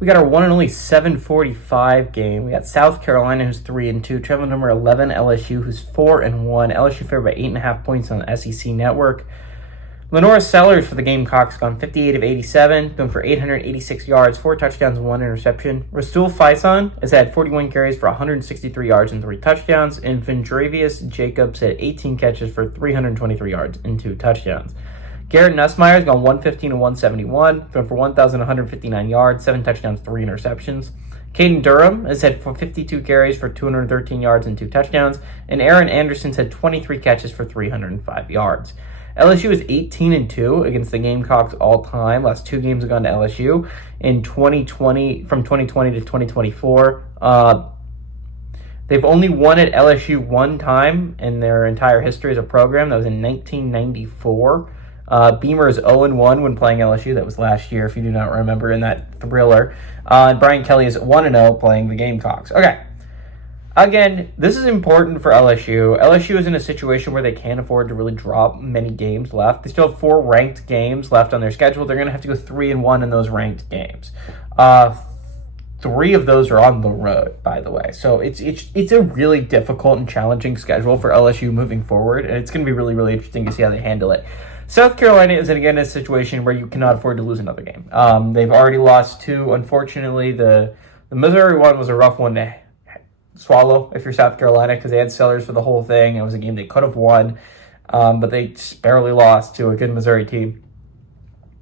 We got our one and only 7:45 game. We got South Carolina, who's 3-2. Traveling number 11, LSU, who's 4-1. LSU favored by 8.5 points on the SEC Network. Lenora Sellers for the Gamecocks gone 58 of 87, going for 886 yards, 4 touchdowns, and 1 interception. Rasul Faison has had 41 carries for 163 yards and 3 touchdowns, and Vendravius Jacobs had 18 catches for 323 yards and 2 touchdowns. Garrett Nussmeier has gone 115 of 171, going for 1,159 yards, 7 touchdowns, 3 interceptions. Caden Durham has had 52 carries for 213 yards and 2 touchdowns, and Aaron Anderson's had 23 catches for 305 yards. LSU is 18-2 against the Gamecocks all time. Last 2 games have gone to LSU in 2020, from 2020 to 2024. They've only won at LSU one time in their entire history as a program. That was in 1994. Beamer is 0-1 when playing LSU. That was last year, if you do not remember, in that thriller. And Brian Kelly is 1-0 playing the Gamecocks. Okay. Again, this is important for LSU. LSU is in a situation where they can't afford to really drop many games left. They still have 4 ranked games left on their schedule. They're going to have to go 3-1 in those ranked games. 3 of those are on the road, by the way. So it's a really difficult and challenging schedule for LSU moving forward, and it's going to be really, really interesting to see how they handle it. South Carolina is, again, a situation where you cannot afford to lose another game. They've already lost 2. Unfortunately, the Missouri one was a rough one to swallow if you're South Carolina, because they had Sellers for the whole thing. It was a game they could have won, but they just barely lost to a good Missouri team.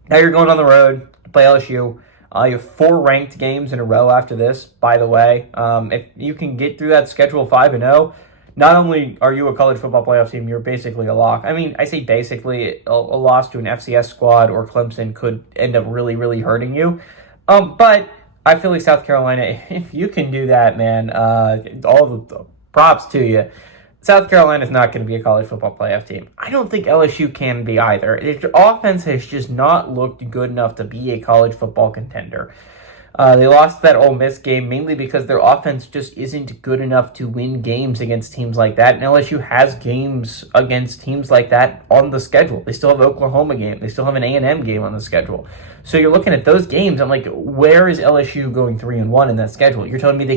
Now you're going on the road to play LSU. You have 4 ranked games in a row after this, by the way. If you can get through that schedule 5-0, not only are you a college football playoff team, you're basically a lock. I mean, I say basically, a loss to an FCS squad or Clemson could end up really, really hurting you. But I feel like South Carolina, if you can do that, man, all the props to you. South Carolina is not going to be a college football playoff team. I don't think LSU can be either. Their offense has just not looked good enough to be a college football contender. They lost that Ole Miss game mainly because their offense just isn't good enough to win games against teams like that. And LSU has games against teams like that on the schedule. They still have an Oklahoma game. They still have an A&M game on the schedule. So you're looking at those games. I'm like, where is LSU going 3-1 in that schedule? You're telling me they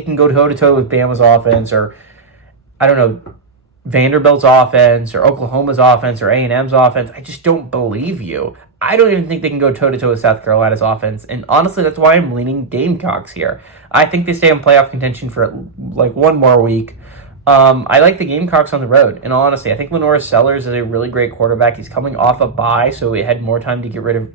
can go toe-to-toe with Bama's offense, or I don't know, Vanderbilt's offense or Oklahoma's offense or A&M's offense? I just don't believe you. I don't even think they can go toe-to-toe with South Carolina's offense. And honestly, that's why I'm leaning Gamecocks here. I think they stay in playoff contention for like one more week. I like the Gamecocks on the road. And honestly, I think Lenora Sellers is a really great quarterback. He's coming off a bye, so he had more time to get rid of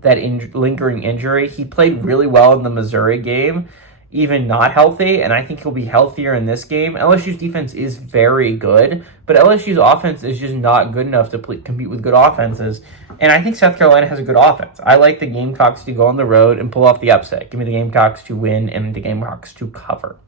that lingering injury. He played really well in the Missouri game, even not healthy, and I think he'll be healthier in this game. LSU's defense is very good, but LSU's offense is just not good enough to compete with good offenses, and I think South Carolina has a good offense. I like the Gamecocks to go on the road and pull off the upset. Give me the Gamecocks to win and the Gamecocks to cover.